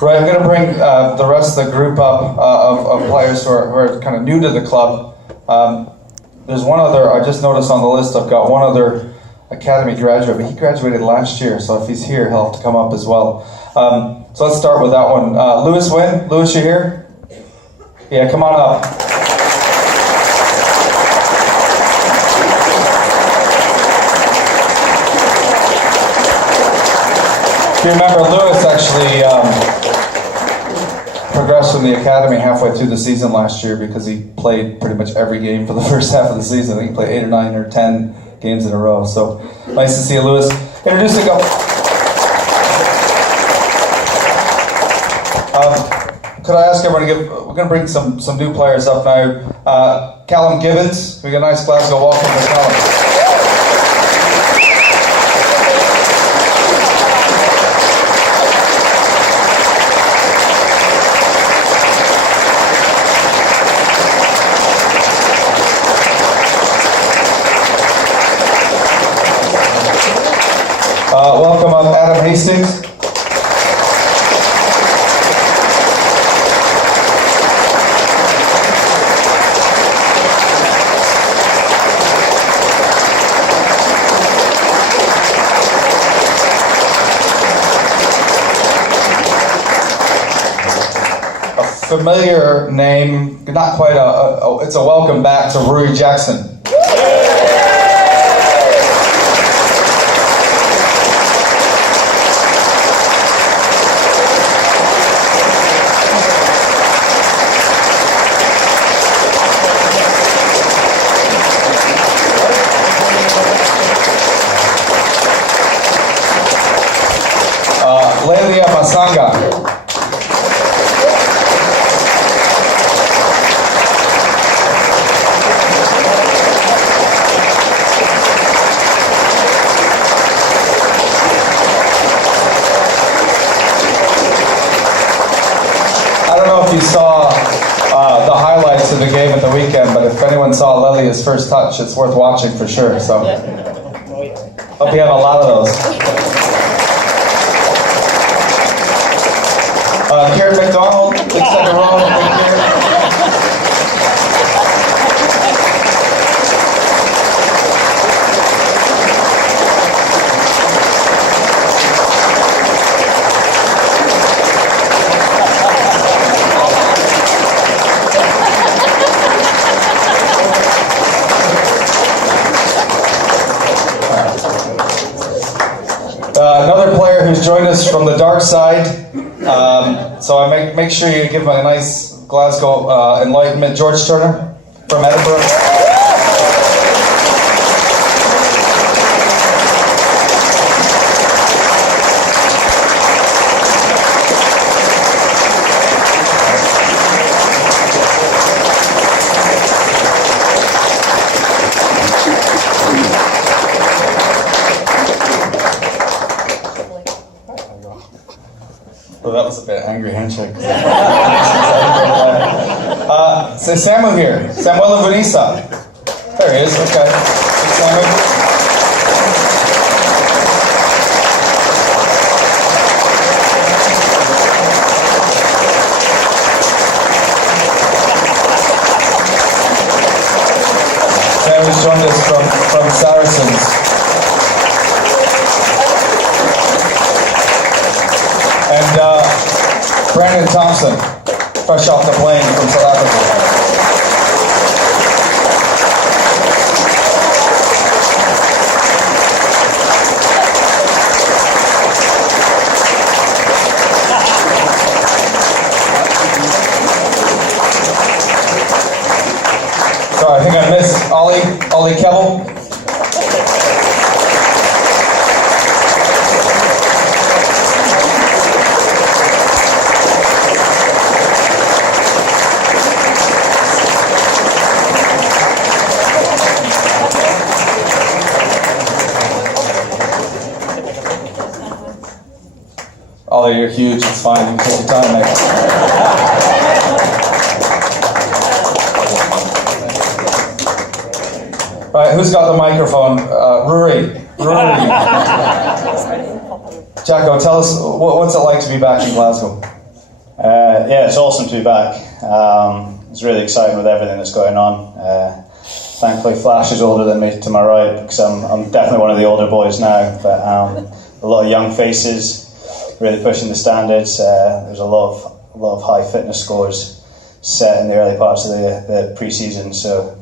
Right, I'm going to bring the rest of the group up of players who are kind of new to the club. There's one other, I just noticed on the list, I've got one other academy graduate, but he graduated last year, so if he's here, he'll have to come up as well. So let's start with that one. Lewis Wynn. Lewis, you here? Yeah, come on up. If you remember, Lewis actually progressed from the academy halfway through the season last year because he played pretty much every game for the first half of the season. I think he played 8 or 9 or 10 games in a row. So nice to see you, Lewis. Introducing him. Could I ask everyone to we're going to bring some new players up now. Callum Gibbons. We got a nice Glasgow welcome for Callum. Welcome up Adam Hastings. A familiar name, not quite it's a welcome back to Rory Jackson. Lelia Masanga. I don't know if you saw the highlights of the game at the weekend, but if anyone saw Lelia's first touch, it's worth watching for sure. So, hope you have a lot of those. Karen McDonald, big second row, thank you. Another player who's joined us from the dark side. So I make sure you give him a nice Glasgow enlightenment. George Turner from Edinburgh. Well, that was a bit angry handshake. So Samu here. Samuel Vanessa. There he is, okay. Samu. Samu's joined us from Saracens. And Brandon Thompson, fresh off the plane from South Africa. Sorry, I think I missed Ollie Kevel. Ollie, you're huge, it's fine, you can take your time, mate. Right, who's got the microphone? Rory. Jacko, tell us, what's it like to be back in Glasgow? Yeah, it's awesome to be back. It's really exciting with everything that's going on. Thankfully, Flash is older than me to my right, because I'm definitely one of the older boys now. But a lot of young faces, really pushing the standards. There's a lot of high fitness scores set in the early parts of the pre-season, so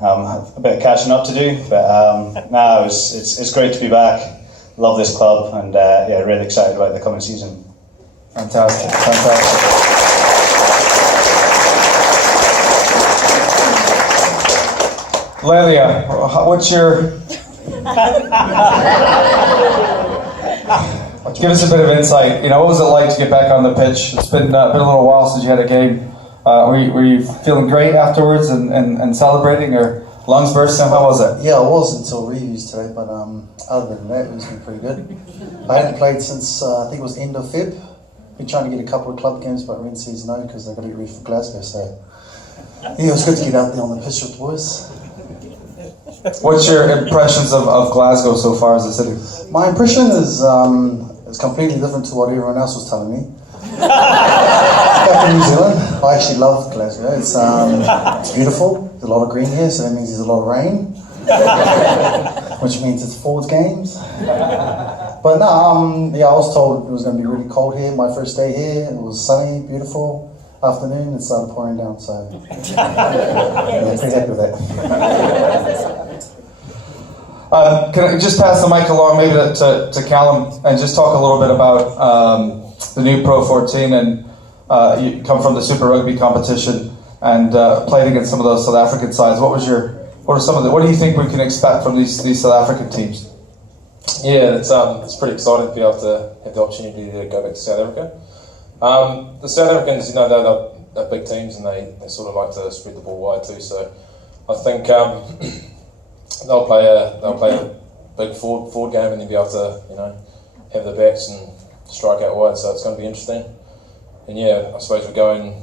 a bit of catching up to do. But no, it's great to be back. Love this club, and yeah, really excited about the coming season. Fantastic. Lelia, what's your... Give us a bit of insight. What was it like to get back on the pitch? It's been a little while since you had a game. Were you feeling great afterwards and celebrating, or lungs bursting? How was it? Yeah, I was until reviews today, but other than that, it's been pretty good. I hadn't played since, I think it was end of Feb. Been trying to get a couple of club games, but Ren says no because they've got to get ready for Glasgow, so yeah, it was good to get out there on the pitch with the boys. What's your impressions of Glasgow so far as a city? My impression is completely different to what everyone else was telling me. Back in New Zealand, I actually love Glasgow. It's beautiful. There's a lot of green here, so that means there's a lot of rain, which means it's Fords games. But no, yeah, I was told it was going to be really cold here. My first day here, it was sunny, beautiful. Afternoon, it started pouring down, so yeah, pretty happy with that. Can I just pass the mic along maybe to Callum and just talk a little bit about the new Pro 14, and you come from the Super Rugby competition and played against some of those South African sides. What do you think we can expect from these South African teams? Yeah, it's pretty exciting to be able to have the opportunity to go back to South Africa. The South Africans, they're big teams, and they sort of like to spread the ball wide too. So I think they'll play a big forward game, and then be able to have the backs and strike out wide. So it's going to be interesting. And yeah, I suppose we're going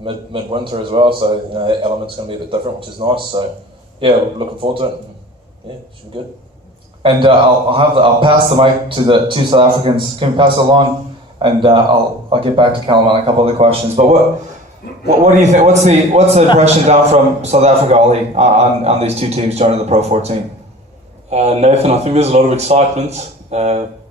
mid-winter as well, so that element's going to be a bit different, which is nice. So yeah, looking forward to it. And, yeah, it should be good. And I'll pass the mic to the two South Africans. Can we pass it along? And I'll get back to Callum on a couple other questions. But what do you think? What's the impression down from South Africa, Ollie, on these two teams joining the Pro 14? Nathan, I think there's a lot of excitement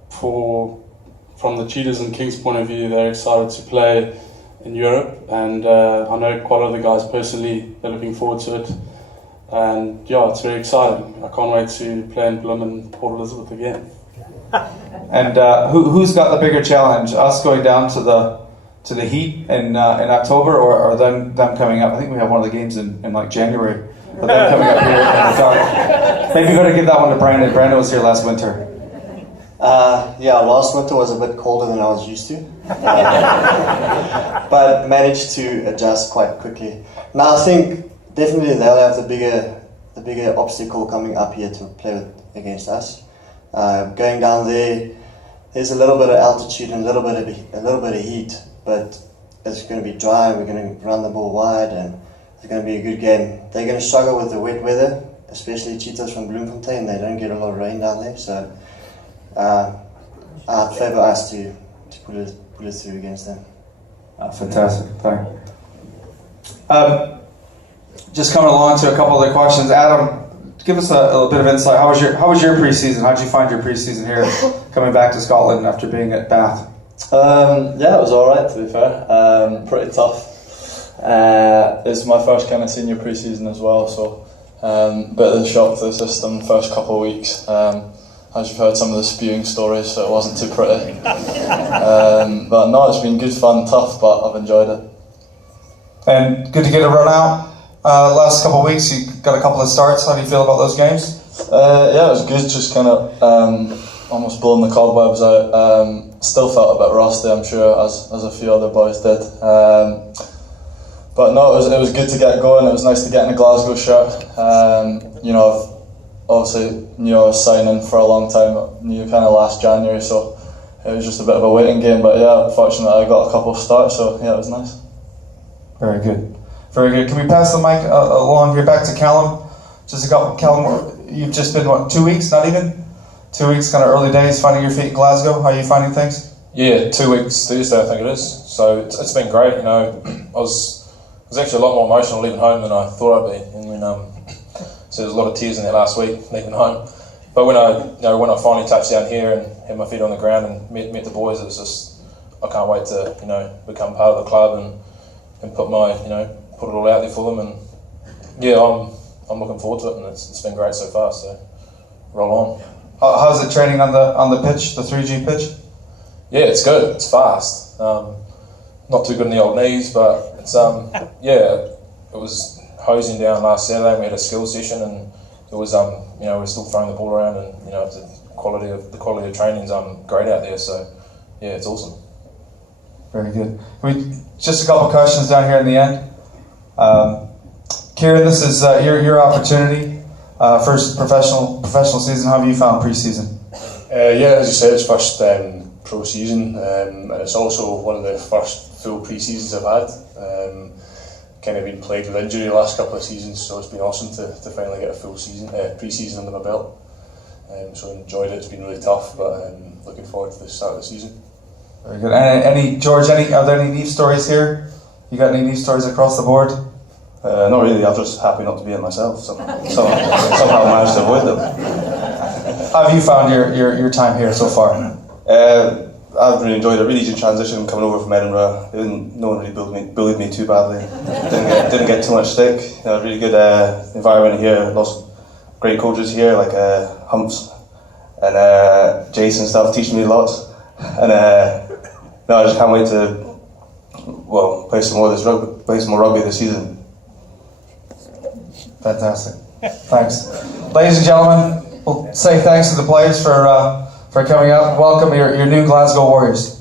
from the Cheetahs and Kings' point of view. They're excited to play in Europe, and I know quite a lot of the guys personally. They're looking forward to it, and yeah, it's very exciting. I can't wait to play in Bloem and Port Elizabeth again. And who's got the bigger challenge? Us going down to the Heat in October, or them coming up? I think we have one of the games in like January. Or them coming up here in the dark. Maybe you're going to give that one to Brandon. Brandon was here last winter. Yeah, last winter was a bit colder than I was used to, but managed to adjust quite quickly. Now I think definitely they'll have the bigger obstacle coming up here to play against us. Going down there's a little bit of altitude and a little bit of heat, but it's going to be dry. We're going to run the ball wide, and it's going to be a good game. They're going to struggle with the wet weather, especially Cheetahs from Bloemfontein. They don't get a lot of rain down there, so I'd favour us to pull it through against them. Fantastic, thank you. Just coming along to a couple other questions. Adam, give us a little bit of insight. How was your pre-season? How did you find your pre-season here, coming back to Scotland after being at Bath? Yeah, it was alright, to be fair. Pretty tough. It's my first kind of senior pre-season as well, so bit of a shock to the system first couple of weeks. As you've heard some of the spewing stories, so it wasn't too pretty. But no, it's been good fun, tough, but I've enjoyed it. And good to get a run out. Last couple of weeks, you got a couple of starts. How do you feel about those games? Yeah, it was good, just kind of almost blowing the cobwebs out. Still felt a bit rusty, I'm sure, as a few other boys did. But no, it was good to get going. It was nice to get in a Glasgow shirt. I've obviously knew I was signing for a long time, knew kind of last January, so it was just a bit of a waiting game. But yeah, fortunately I got a couple of starts, so yeah, it was nice. Very good. Very good. Can we pass the mic along here back to Callum? Callum, you've just been, 2 weeks, not even? 2 weeks, kind of early days, finding your feet in Glasgow. How are you finding things? Yeah, 2 weeks Thursday I think it is. So it's been great. You know, I was actually a lot more emotional leaving home than I thought I'd be. And when so there was a lot of tears in that last week leaving home. But when I finally touched down here and had my feet on the ground and met the boys, it was just, I can't wait to become part of the club and put put it all out there for them. And yeah, I'm looking forward to it, and it's been great so far. So roll on. How's it training on the pitch, the 3G pitch? Yeah, it's good. It's fast. Not too good in the old knees, but it's it was hosing down last Saturday. And we had a skills session, and it was we're still throwing the ball around, and the quality of training's great out there. So yeah, it's awesome. Very good. Just a couple of questions down here in the end. Kieran, this is your opportunity. First professional season. How have you found pre-season? Yeah, as you said, it's first pro season, and it's also one of the first full pre-seasons I've had. Kind of been plagued with injury the last couple of seasons, so it's been awesome to finally get a full season pre-season under my belt. So I enjoyed it. It's been really tough, but looking forward to the start of the season. Very good. And George, are there any Niamh stories here? You got any Niamh stories across the board? Not really. I'm just happy not to be it myself. Somehow managed to avoid them. How have you found your time here so far? I've really enjoyed it. Really easy transition coming over from Edinburgh. No one really bullied me too badly. Didn't get too much stick. Really good environment here. Lots of great coaches here, like Humps and Jason and stuff, teaching me lots. And I just can't wait to play some more rugby this season. Fantastic. Thanks. Ladies and gentlemen, we'll say thanks to the players for coming out. Welcome your new Glasgow Warriors.